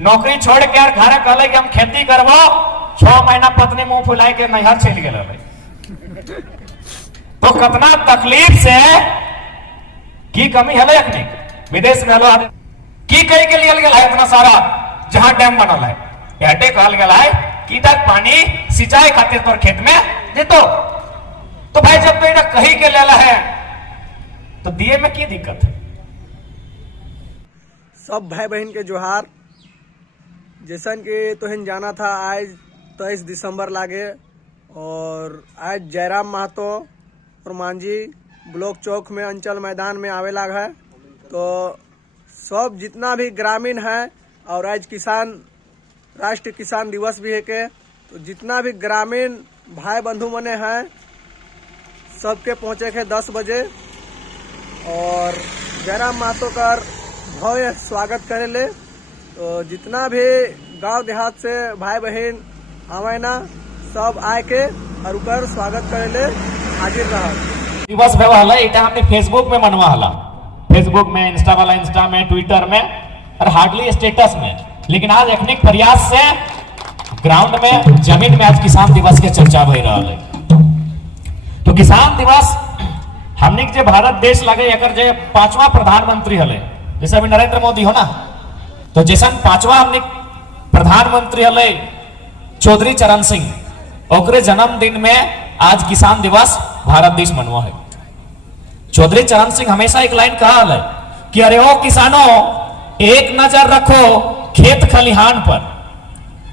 नौकरी छोड़ के यार घर कहले कि हम खेती करबो, 6 महीना पत्नी मुंह फुलाई के नैहर चल गए। तो कितना तकलीफ से की कमी है अखनी विदेश में हलो की कही के लिए गया इतना सारा जहां डैम बनल है एटे कहल गया है कि तक पानी सिंचाई खातिर तोर खेत में देतो। तो भाई जब तो इन्हें कही के लेला है तो दिए में की दिक्कत है। सब भाई बहन के जोहार। जैसन कि तोहन जाना था आज 23 दिसंबर लागे और आज जयराम महतो और मांझी ब्लॉक चौक में अंचल मैदान में आवे लाग है। तो सब जितना भी ग्रामीण है और आज किसान राष्ट्रीय किसान दिवस भी है के, तो जितना भी ग्रामीण भाई बंधु मने हैं सबके पहुँचे के 10 बजे और जयराम महतो का भव्य स्वागत करे ले। तो जितना भी गांव देहात से भाई बहन आवे ना सब आए के और उकर स्वागत करे ले हाजिर रहा। दिवस व्यवहार इटा हमने फेसबुक में मनवा हला, फेसबुक में, इंस्टा वाला इंस्टा में, ट्विटर में और हार्डली स्टेटस में। लेकिन आज एखनिक प्रयास से ग्राउंड में जमीन में आज किसान दिवस के चर्चा हो रहा है। तो किसान दिवस हमने जो भारत देश लगे एक 5वां प्रधानमंत्री हले, जैसे अभी नरेंद्र मोदी हो ना, तो जैसा 5वां हमने प्रधानमंत्री हले चौधरी चरण सिंह, ओकरे जन्मदिन में आज किसान दिवस भारत देश मनवा है। चौधरी चरण सिंह हमेशा एक लाइन कहा है कि अरे ओ किसानों एक नजर रखो खेत खलिहान पर,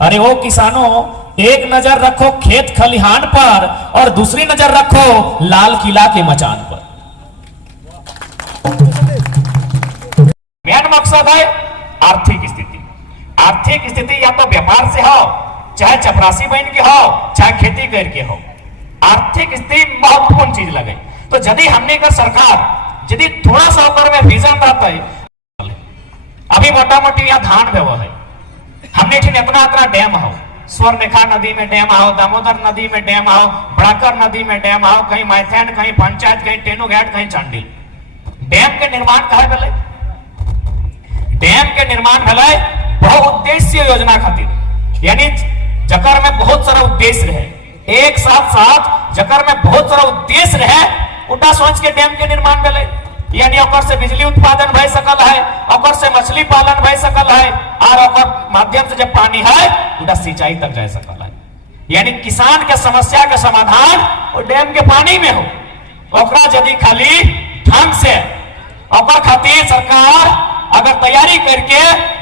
अरे ओ किसानों एक नजर रखो खेत खलिहान पर और दूसरी नजर रखो लाल किला के मचान पर। मेन मकसद है आर्थिक स्थिति। आर्थिक स्थिति या तो व्यापार से हो, चाहे चपरासी बन के हो, चाहे खेती करके हो, आर्थिक स्थिति महत्वपूर्ण चीज लगे। तो यदि हमने का सरकार यदि थोड़ा सा ऊपर में विजन रहता है, अभी मोटा मोटी यहाँ धान पे वो है, हमने इतना डैम हो, स्वर्णरेखा नदी में डैम आओ, दामोदर नदी में डैम आओ, बड़ाकर नदी में डैम आओ, कहीं मैथेन, कहीं पंचायत, कहीं टेनोघाट, कहीं चांडिल। डैम के निर्माण कहे भले, डैम के निर्माण भले बहुउद्देश्य योजना खातिर, यानी जकर में बहुत सारा उद्देश्य रहे, एक साथ जकर में बहुत सारा उद्देश्य रहे उल्टा सोच के डैम के निर्माण भले। यानी ओकर से बिजली उत्पादन भय सकल है, ओकर से मछली पालन भय सकल है और ओकर माध्यम से जब पानी है उल्टा सिंचाई तक जा सकल है। यानी किसान के समस्या का समाधान वो डैम के पानी में हो। ओकरा यदि खाली ढंग से ओकर खातिर सरकार अगर तैयारी करके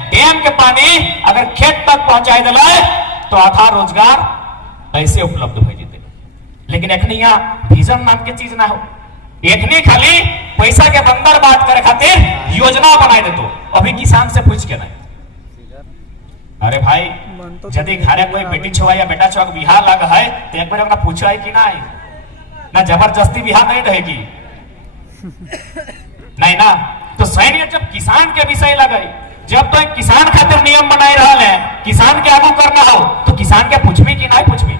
डैम के पानी अगर खेत तक पहुंचाई दिला तो आधा रोजगार ऐसे उपलब्ध हो जेते। लेकिन एखनी यहाँ विजन नाम के चीज ना हो, एखनी खाली पैसा के बंदर बात करे खातिर योजना बनाए देतो। अभी किसान से पूछ के नहीं, अरे भाई यदि घरे कोई बेटी छुआ या बेटा छुआ बिहार लगा है तो एक बार अपना पूछा है कि नहीं ना, जबरदस्ती बिहार नहीं रहेगी नहीं ना। तो सैन्य जब किसान के विषय लगे, जब तो एक किसान खातिर नियम बनाए रहा है, किसान के आगू करना हो तो किसान के पूछबी कि नहीं पूछबी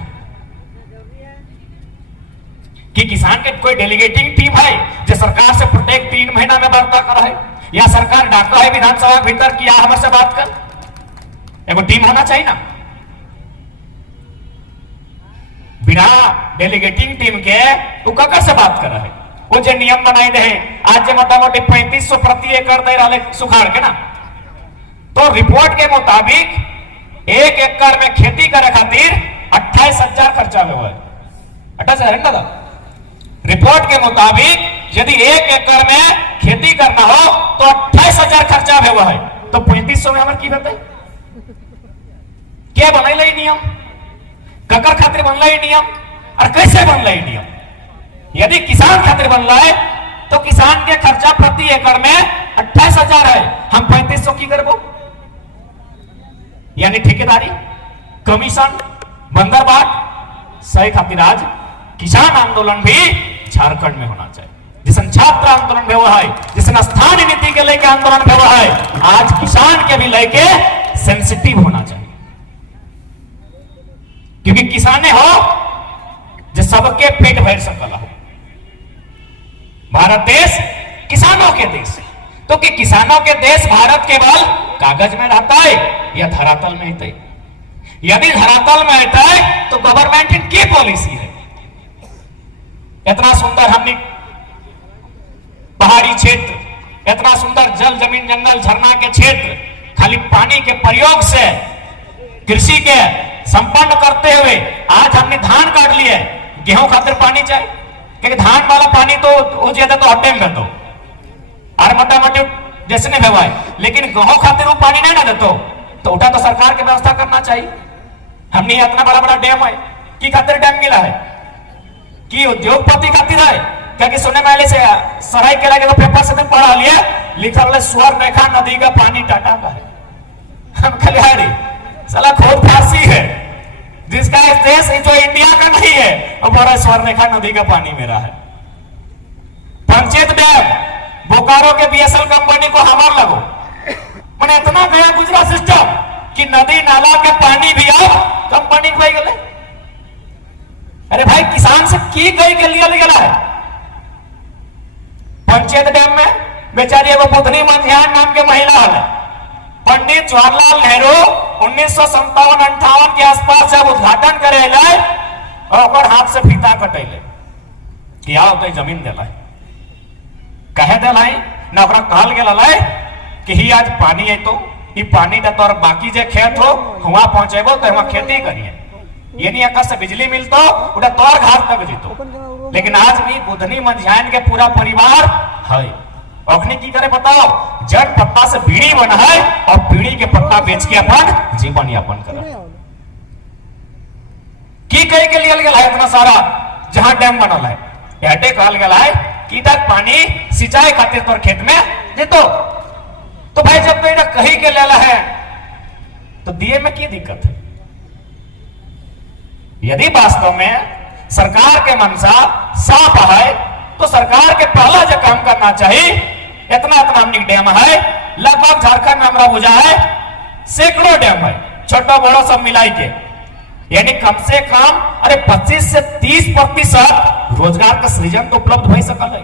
कि किसान के कोई डेलीगेटिंग टीम है जो सरकार से प्रत्येक 3 महीना में वार्ता कर है, या सरकार डाका है विधानसभा के भीतर कि हमारे से बात कर, एगो टीम होना चाहिए ना। बिना डेलीगेटिंग टीम के तू ककर से बात कर रहा है। वो जो नियम बनाए रहे आज जो मोटा मोटी 3500 प्रति एकड़ दे रहा सुखाड़ के ना, तो रिपोर्ट के मुताबिक 1 एकड़ में खेती करे खातिर 28,000 खर्चा हुआ है। 28,000 ना, रिपोर्ट के मुताबिक यदि 1 एकड़ में खेती करना हो तो 28,000 खर्चा हुआ है। तो 3500 में हमारे की बताए क्या बनल नियम, ककर खातिर बनल नियम और कैसे बनल नियम। यदि किसान खातिर बनल है तो किसान के खर्चा प्रति एकड़ में 28,000 है, हम 3500 की करबो। यानी ठेकेदारी, कमीशन, बंदरबाट सही खातिर आज किसान आंदोलन भी झारखंड में होना चाहिए। जिस छात्र आंदोलन हुआ है, जिस स्थानीय नीति के लेके आंदोलन हुआ है, आज किसान के भी लेके सेंसिटिव होना चाहिए। क्योंकि किसाने हो जो सबके पेट भर सकल हो। भारत देश किसानों के देश, तो कि किसानों के देश भारत केवल कागज में रहता है या धरातल में रहता है? यदि धरातल में रहता है तो गवर्नमेंट की पॉलिसी है। इतना सुंदर हमने पहाड़ी क्षेत्र, इतना सुंदर जल जमीन जंगल झरना के क्षेत्र, खाली पानी के प्रयोग से कृषि के संपन्न करते हुए आज हमने धान काट लिए, गेहूं खातिर पानी चाहिए, क्योंकि धान वाला पानी तो हो जाता तो हटे में दो और मोटा मोटी जैसे नहीं भेवाए, लेकिन गेहूं खातिर वो पानी नहीं ना देते तो उठा तो सरकार की व्यवस्था करना चाहिए। हमने इतना बड़ा बड़ा डैम है, की खातिर डैम मिला है कि उद्योगपति खातिर है, क्योंकि सुने में से सराय के लगे तो पेपर से तो पढ़ा लिया, लिखल स्वर्ण रेखा नदी का पानी टाटा का है। हम खलिहारी साला खोद फारसी है, जिसका देश जो इंडिया का नहीं है और बड़ा स्वर्ण रेखा नदी का पानी मेरा है। पंचायत डैम बोकारो के बीएसएल कंपनी को हमार लगो, मैंने इतना गया गुजरात सिस्टम कि नदी नाला के पानी भी अब कंपनी को गए। अरे भाई किसान से की गई के लिए गया है। पंचायत डैम में बेचारी एगो बुधनी मंझियान नाम के महिला है, पंडित जवाहरलाल नेहरू 1957-58 के आसपास जब उद्घाटन करे और हाथ से फीता कटेले कि आओ तो जमीन दिला कहे दिलाई ना ओकरा कहल गेल कि ही आज पानी है तो ये पानी दे और बाकी जे खेत हो हुआ पहुंचेबो तो वहां खेती करिए, ये नहीं आकाश से बिजली मिलतो उड़ा तोर घर तक जीतो। लेकिन आज भी बुधनी मंझियान के पूरा परिवार है, अखनी की करे बताओ, जड़ पत्ता से बीड़ी बना है और बीड़ी के पत्ता बेच के अपन जीवन यापन कर की कहे के लिए गया है इतना सारा जहां डैम बनल है, एटे कहल गया है कि तक पानी सिंचाई खातिर तोर खेत में जीतो। तो भाई जब तो इन्हें कही के लेला है तो दिए में की दिक्कत है? यदि वास्तव में सरकार के मनसा साफ है तो सरकार के पहला जो काम करना चाहिए, इतना इतना हमने डैम है, लगभग झारखंड में हमारा बुझा है सैकड़ों डैम है, छोटा बड़ा सब मिलाई के, यानी कम से कम 25 से 30% रोजगार का सृजन तो उपलब्ध हो सकल है।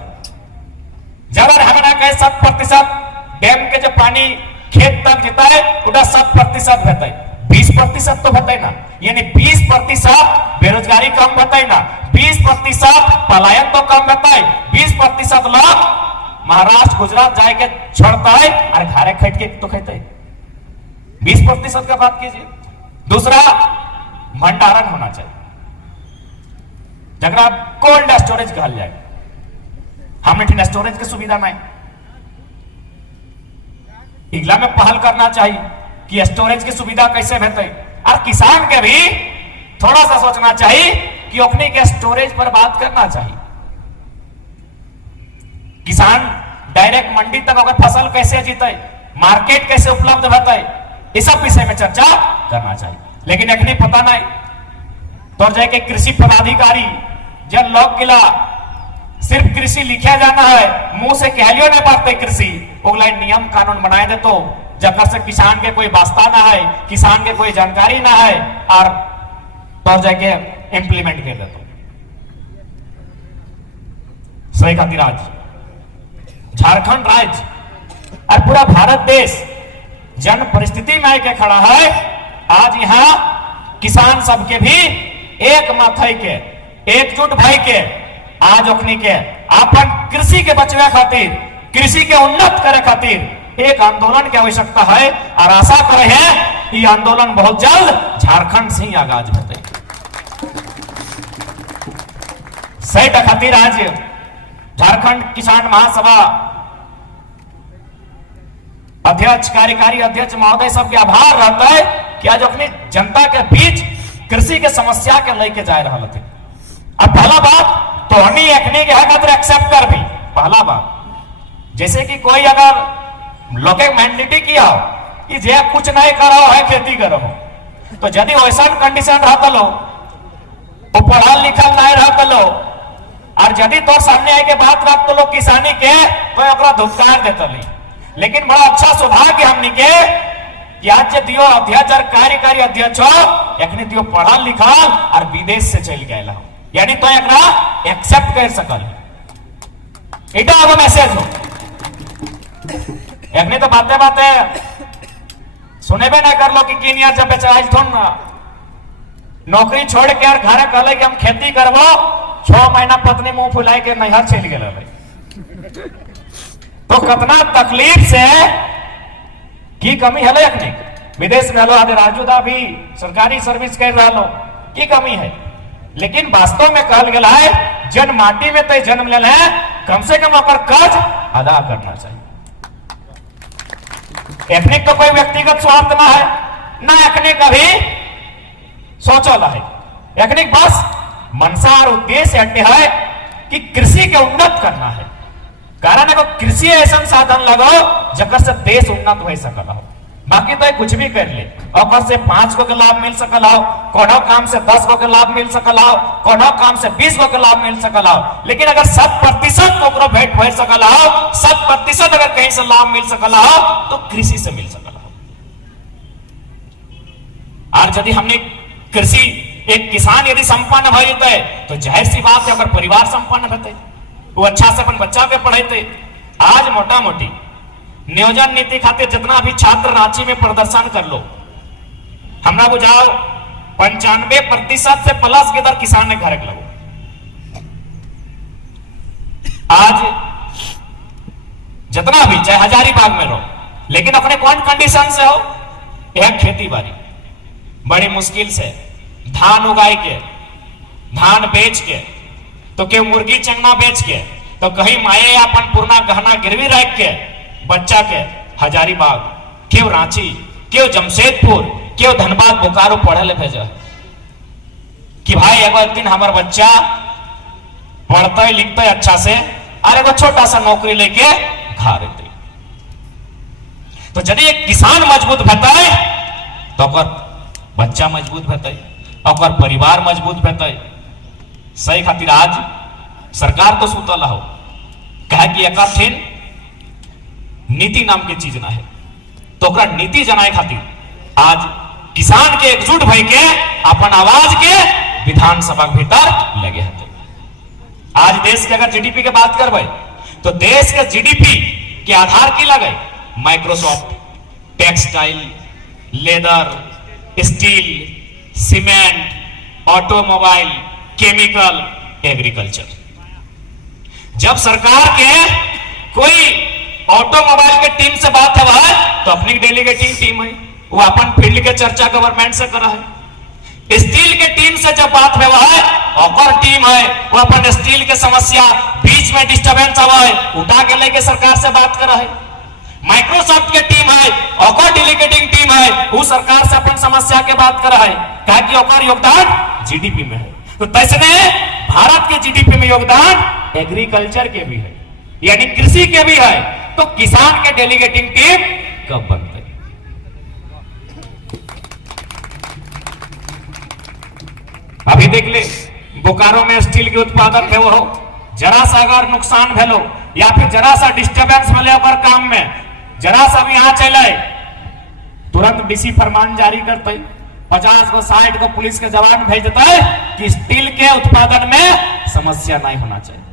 जब हमारा कहे 7% डैम के जो पानी खेत तक जीता है उड़ा 7% भेता है, 20% तो भेता ना, यानी 20% बेरोजगारी कम भेता है ना, 20% पलायन तो कम भेता है, 20% लोग महाराष्ट्र गुजरात जाए के छोड़ता है और घरे खट के तो कहते है। 20% का बात कीजिए। दूसरा भंडारण होना चाहिए, जगह कोल्ड स्टोरेज कहल जाए, हमने स्टोरेज की सुविधा नहीं, इगला में पहल करना चाहिए कि स्टोरेज की सुविधा कैसे बेहतर, और किसान के भी थोड़ा सा सोचना चाहिए कि अपने के स्टोरेज पर बात करना चाहिए। किसान डायरेक्ट मंडी तक अगर फसल कैसे जीते, मार्केट कैसे उपलब्ध होता है, इस सब विषय में चर्चा करना चाहिए। लेकिन अखनी पता नहीं तो जाके कृषि पदाधिकारी जब लोग गिला सिर्फ कृषि लिखा जाना है, मुंह से कहलियो नहीं पाते कृषि, अगला नियम कानून बनाए दे तो जब से किसान के कोई वास्ता ना है, किसान के कोई जानकारी ना है और तो जाके इंप्लीमेंट कर दे तो सही खातिर आज झारखंड राज्य और पूरा भारत देश जन परिस्थिति में आके खड़ा है। आज यहाँ किसान सबके भी एक माथे के एकजुट भाई के आज अपनी के अपन कृषि के बचवे खातिर, कृषि के उन्नत करे खातिर एक आंदोलन की आवश्यकता है और आशा करे हैं कि आंदोलन बहुत जल्द झारखंड से ही आगाज होते। सही खातिर आज झारखंड किसान महासभा अध्यक्ष, कार्यकारी अध्यक्ष महोदय सबके आभार रहता है कि आज अपनी जनता के बीच कृषि के समस्या के लेके जा रहा थे। अब पहला बात तो हमें एखने के हक एक्सेप्ट कर भी, पहला बात जैसे कि कोई अगर लोके मैंडेटी किया हो कि जे कुछ नहीं करो है खेती करो, तो यदि वैसा कंडीशन रहता लो, वो पढ़ा लिखल नहीं रहता लो और यदि तो सामने आके बात रखते लो किसानी के तो ओकरा धुतकार देता ली। लेकिन बड़ा अच्छा सौभाग्य हमने के कि आज जे दियो अध्यक्ष और कार्यकारी अध्यक्ष हो एखने दियो पढ़ा लिखा और विदेश से चल गए, यानी तो एकरा एक्सेप्ट कर सकल, इटा अब मैसेज हो। एकने तो बातें बातें सुने भी नहीं कर लो कि कीनिया जब बेचारा थोन नौकरी छोड़ के और घर कहले कि हम खेती करबो 6 महीना पत्नी मुंह फुलाई के नैहर चल गए। तो कितना तकलीफ से की कमी है अखनी विदेश में आधे राजूदा भी सरकारी सर्विस कर रहा लो की कमी है, लेकिन वास्तव में कहल गया है जन्म माटी में तय जन्म ले है कम से कम अपर कर्ज अदा करना चाहिए। एखनिक तो कोई व्यक्तिगत स्वार्थ ना है ना एखनिक अभी सोचल है, एखनिक बस मनसा और उद्देश्य हटे है कि कृषि के उन्नत करना है। कारण है कृषि ऐसा साधन लगाओ जकर से देश उन्नत हो सकल हो, बाकी तो कुछ भी कर ले और से 5 गो के लाभ मिल सकल हो, कोनो काम से 10 गो के लाभ मिल सकल हो, कोनो काम से 20 गो के लाभ मिल सकल हो, लेकिन अगर 100% को भेंट हो सकल हो, 100% अगर कहीं से लाभ मिल सकल हो तो कृषि से मिल सकल हो। और यदि हमने कृषि एक किसान यदि संपन्न हो जाते तो जाहिर सी बात है अगर परिवार संपन्न रहते, वो अच्छा से अपन बच्चा के पढ़ाते। आज मोटा मोटी नियोजन नीति खातिर जितना भी छात्र रांची में प्रदर्शन कर लो, हमरा बुझाओ 95% से प्लस के दर किसान ने घर लगो। आज जितना भी चाहे हजारीबाग में रहो, लेकिन अपने कौन कंडीशन से हो, यह खेती बाड़ी बड़ी मुश्किल से धान उगाई के, धान बेच के, तो क्यों मुर्गी चंगना बेच के, तो कहीं माये अपन पूर्णा गहना गिरवी रख के बच्चा के हजारीबाग क्यों रांची क्यों जमशेदपुर क्यों धनबाद बोकारो पढ़े ले भेजा कि भाई एक दिन हमारा बच्चा पढ़ते लिखते अच्छा से और एगो छोटा सा नौकरी लेके घर रहते। तो यदि एक किसान मजबूत भेता है तो बच्चा मजबूत भेता है, परिवार मजबूत भेता है। सही खातिर आज सरकार तो सुतल हो कहे कि एक नीति नाम के चीज ना है, तो नीति जनाए खातिर आज किसान के एकजुट भई के अपन आवाज के विधानसभा के भीतर लगे हैं। आज देश के अगर जीडीपी के बात करबे तो देश के जीडीपी के आधार की लगे Microsoft, textile, leather, steel, cement, automobile, chemical, agriculture. जब सरकार के कोई ऑटोमोबाइल के टीम से बात है तो अपनी डेलीगेटिंग टीम है, वो अपन फील्ड के चर्चा गवर्नमेंट से कर रहा है। स्टील के टीम से जब बात है और टीम है वो अपन स्टील के समस्या बीच में डिस्टर्बेंस हुआ है उठा के लेके सरकार से बात कर रहा है। माइक्रोसॉफ्ट के टीम है और डेलीगेटिंग टीम है वो सरकार से अपन समस्या के बात कर रहा है, कहा कि और योगदान जीडीपी में है। तो तैसने भारत के जीडीपी में योगदान एग्रीकल्चर के भी है, यानी कृषि के भी है। तो किसान के डेलीगेटिंग टीम कब बनते? अभी देख ले बोकारो में स्टील के उत्पादन है वो जरा सा अगर नुकसान भेलो या फिर जरा सा डिस्टर्बेंस मिले अगर काम में जरा सा भी यहां चले तुरंत डीसी फरमान जारी करते 50 को 60 को पुलिस के जवान भेज देता है कि स्टील के उत्पादन में समस्या नहीं होना चाहिए।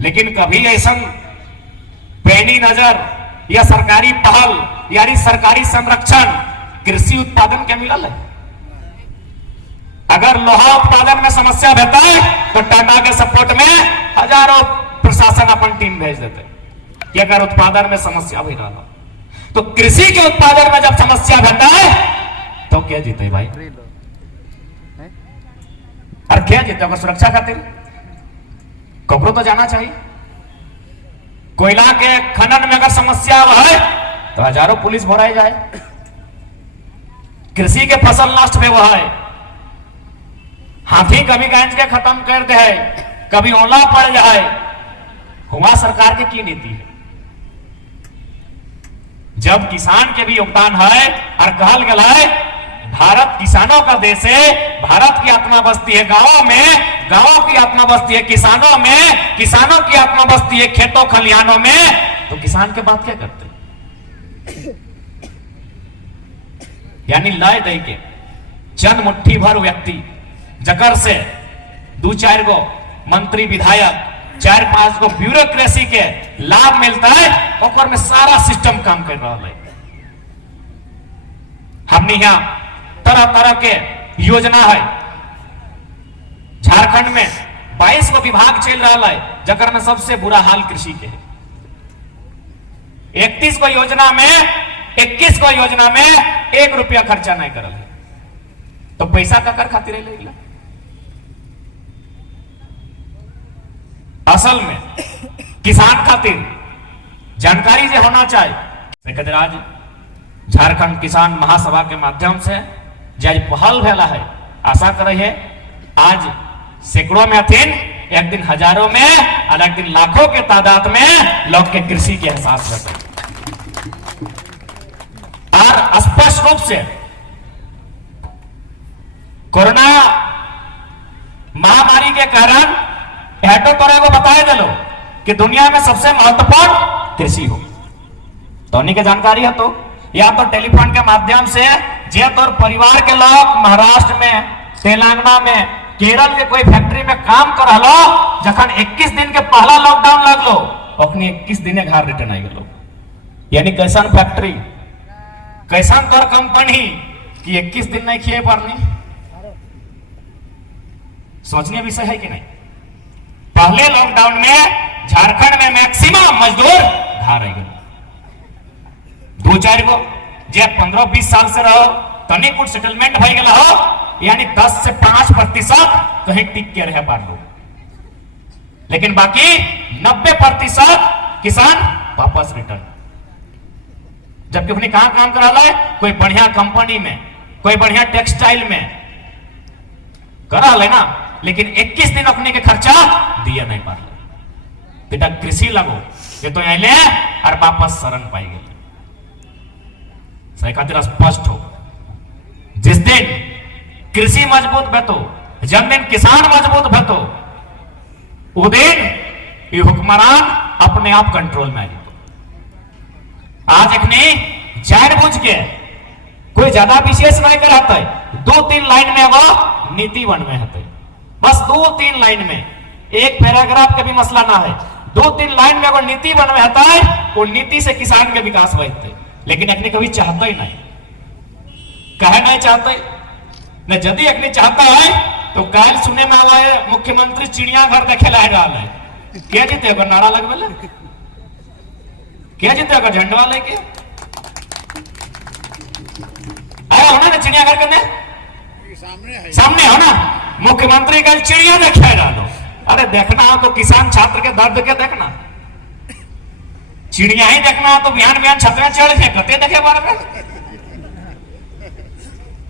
लेकिन कभी ऐसा पैनी नजर या सरकारी पहल यानी सरकारी संरक्षण कृषि उत्पादन के मिलल है। अगर लोहा उत्पादन में समस्या रहता है तो टाटा के सपोर्ट में हजारों प्रशासन अपन टीम भेज देते कि अगर उत्पादन में समस्या भी रहा तो कृषि के उत्पादन में जब समस्या रहता है तो क्या जीते भाई? और क्या जीते? अगर सुरक्षा खातिर कपड़ों तो जाना चाहिए। कोयला के खनन में अगर समस्या है तो हजारों पुलिस भराई जाए। कृषि के फसल नष्ट में वह है, हाथी कभी गांज के खत्म कर दे, कभी ओला पड़ जाए, हुआ सरकार की नीति है। जब किसान के भी योगदान है और कहल गया है भारत किसानों का देश है, भारत की आत्मा बसती है गांवों में, गांवों की आत्मा बसती है किसानों में, किसानों की आत्मा बसती है खेतों खलिहानों में, तो किसान के बात क्या करते? यानी लय दे के चंद मुट्ठी भर व्यक्ति जकर से 2-4 गो मंत्री विधायक चार पांच को ब्यूरोक्रेसी के लाभ मिलता है, ओकर में सारा सिस्टम काम कर रहा है। हमने यहाँ तरह तरह के योजना है। झारखंड में 22 को विभाग चल रहा है, जकर में सबसे बुरा हाल कृषि के है। 21 को योजना में 1 रुपया खर्चा नहीं करल है, तो पैसा ककर खातिर लगला। असल में किसान खातिर जानकारी जो होना चाहिए। आज झारखंड किसान महासभा के माध्यम से आज पहल भेला है, आशा करे है आज सैकड़ों में अथिन, एक दिन हजारों में और एक दिन लाखों के तादाद में लोग के कृषि के एहसास रहते और स्पष्ट रूप से कोरोना महामारी के कारण हेटो तोरे को बताए दिलो कि दुनिया में सबसे महत्वपूर्ण कृषि हो। तो उन्हीं की जानकारी है, तो या तो टेलीफोन के माध्यम से जे तौर परिवार के लोग महाराष्ट्र में, तेलंगाना में, केरल के कोई फैक्ट्री में काम कर लो, जखन 21 दिन के पहला लॉकडाउन लगलो, अपनी 21 दिन घर रिटर्न आई गलो। यानी कैसन फैक्ट्री, कैसन तौर कंपनी कि 21 दिन नहीं खिए पारनी। सोचनीय विषय है कि नहीं। पहले लॉकडाउन में झारखंड में मैक्सिमम मजदूर घर रह गए। 2-4 गो जे 15-20 साल से रहो तनी कुछ सेटलमेंट हो गया हो, यानी 10 से 5% कहीं टिक के रह पा लो, लेकिन बाकी 90% किसान वापस रिटर्न। जबकि अपने कहां काम करा है, कोई बढ़िया कंपनी में, कोई बढ़िया टेक्सटाइल में करा ले ना, लेकिन 21 दिन अपने के खर्चा दिया नहीं पा बेटा। कृषि लगो ये तो ले और वापस शरण पाई गए। सही खातिर स्पष्ट हो, जिस दिन कृषि मजबूत बेतो, जब दिन किसान मजबूत बेतो, वो दिन ये हुक्मरान अपने आप कंट्रोल में आ गए। आज इतनी जानबूझ के कोई ज्यादा विशेष नहीं कराता है, 2-3 लाइन में वो नीति बनवे है, बस 2-3 लाइन में, एक पैराग्राफ का भी मसला ना है, 2-3 लाइन में अगर नीति बनवे होता है, वो नीति से किसान के विकास बढ़ते। लेकिन अपने कभी चाहता ही नहीं, कहे नहीं चाहते न। यदि अपने चाहता है तो कल सुने में आवा है मुख्यमंत्री चिड़ियाघर देखे ला रहा है, क्या जीते अगर नारा लगवे, क्या जीते अगर झंडवा लेके आया होना ना चिड़ियाघर करने, सामने हो ना मुख्यमंत्री कल चिड़िया देखे डालो। अरे देखना हो तो किसान छात्र के दर्द के देखना, चिड़िया ही देखना हो तो बिहान छतरा चढ़ के कते देखे बार में।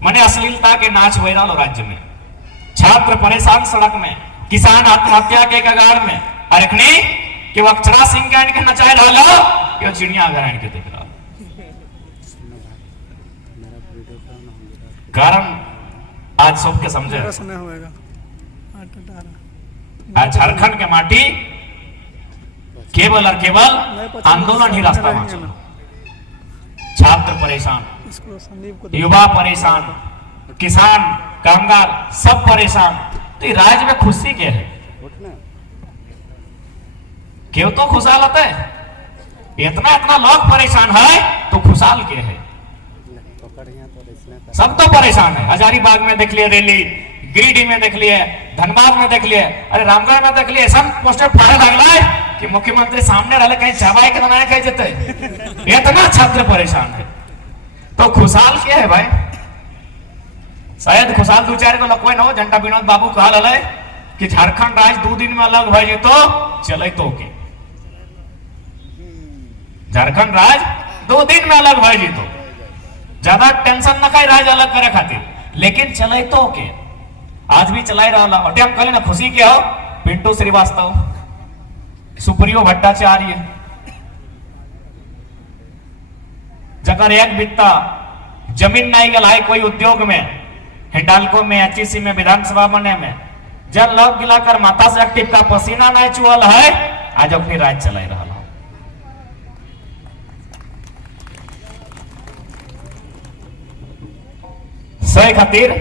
मने अश्लीलता के नाच हो रहा राज्य में, छात्र परेशान सड़क में, किसान आत्महत्या के कगार में, अरखनी कि वो अक्षरा सिंह के इनके नचाए रहा कि चिड़िया अगर इनके देख रहा। कारण आज सबके समझे, आज झारखंड के माटी केवल और केवल आंदोलन ही रास्ता वहां चलो। छात्र परेशान, युवा परेशान, किसान, कामगार सब परेशान, तो राज्य में खुशी क्या है? क्यों तो खुशहाल होता है? इतना लोग परेशान है तो खुशहाल क्या है? सब तो परेशान है। हजारीबाग में देख लिए रैली, गिरिडीह में देख लिए, धनबाद में देख लिए, अरे रामगढ़ में देख लिए, सब पोस्टर फाड़े लगला है कि मुख्यमंत्री सामने रहे कहीं चावाई के बनाया कहीं जते। इतना छात्र परेशान है तो खुशहाल क्या है भाई? शायद खुशहाल 2-4 को लकवे न हो। जनता विनोद बाबू कहा है कि झारखंड राज्य 2 दिन में अलग भाई तो चले तो के, झारखंड राज्य 2 दिन में अलग भाई तो ज्यादा टेंशन न खाई राज्य अलग करे खातिर, लेकिन चले तो के आज भी चलाई रहा। और हम कहले ना खुशी के हो पिंटू श्रीवास्तव, सुप्रियो भट्टाचार्य, जकर एक बित्ता जमीन नहीं गल है कोई उद्योग में, हिंडाल्को में, एचईसी में, विधानसभा बने में, जल लग गिलाकर माता से एक्टिव का पसीना नहीं चुअल है, आज अपनी राज चलाई रहा। सही खातिर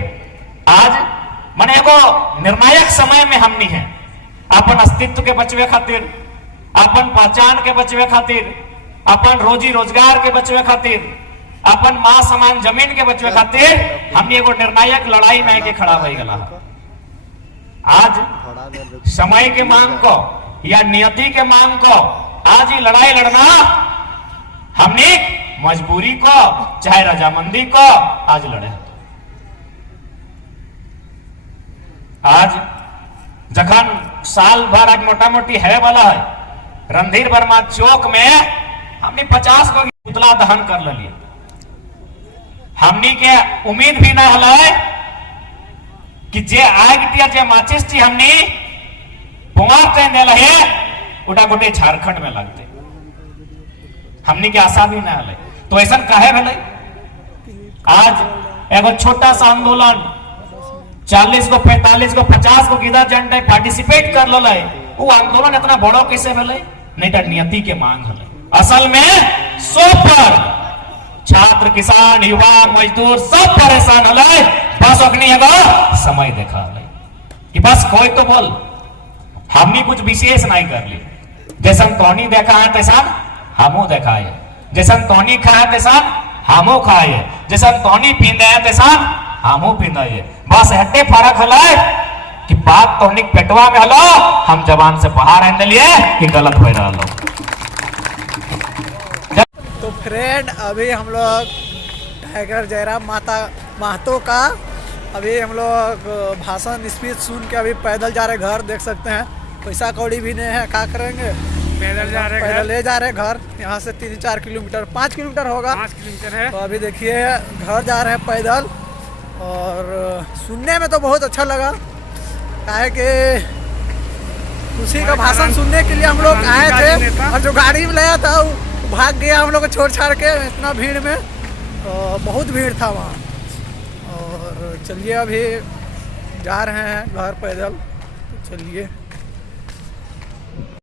आज मने एगो निर्णायक समय में हमनी है। अपन अस्तित्व के बचवे खातिर, अपन पहचान के बचवे खातिर, अपन रोजी रोजगार के बचवे खातिर, अपन मां समान जमीन के बचवे खातिर हमने एगो निर्णायक लड़ाई में के खड़ा हो गला। आज समय के मांग को या नियति के मांग को आज ये लड़ाई लड़ना हमने मजबूरी को चाहे रजामंदी को आज लड़े। आज जखन साल भर आज मोटा मोटी है वाला है रणधीर वर्मा चौक में हमने 50 को पुतला दहन कर लिया। हमनी के उम्मीद भी ना हल कि जे आग जे माचिस थी हमनी पुमार ट्रेन दे रहे उठा गोटे झारखंड में लगते हमनी के आशा भी ना हल। तो ऐसा काहे भले आज एगो छोटा सा आंदोलन 40 को 45 को 50 को गिदा जनता पार्टिसिपेट कर लो वो आंदोलन इतना बड़ो कैसे भले नहीं तो नियति के मांग हल। असल में सब पर छात्र किसान युवा मजदूर सब परेशान हल। बस अग्नि है समय देखा हल कि बस कोई तो बोल हमने कुछ विशेष नहीं कर ली। जैसा तोनी देखा है तैसा हमू देखा है, जैसा तोनी खाए तैसा हमू खाए, जैसा तोनी पींदे हैं तैसा हमू पींदे। बस हटे फर्क हल कि बात तोनी पेटवा में हलो हम जबान से बाहर आने लिए कि गलत हो रहा लो। तो फ्रेंड अभी हम लोग टाइगर जयराम महतो का अभी हम लोग भाषण स्पीच सुन के अभी पैदल जा रहे घर। देख सकते हैं पैसा कौड़ी भी नहीं है, क्या करेंगे, पैदल जा रहे पैदल ले जा रहे घर। यहाँ से 3-4 किलोमीटर 5 किलोमीटर होगा, 5 किलोमीटर है। तो अभी देखिए घर जा रहे हैं पैदल। और सुनने में तो बहुत अच्छा लगा, काहे कि उसी का भाषण सुनने के लिए हम लोग आए थे। और जो गाड़ी में लाया था वो भाग गया हम लोग को छोड़ छाड़ के इतना भीड़ में। बहुत भीड़ था वहाँ। और चलिए अभी जा रहे हैं घर पैदल। तो चलिए।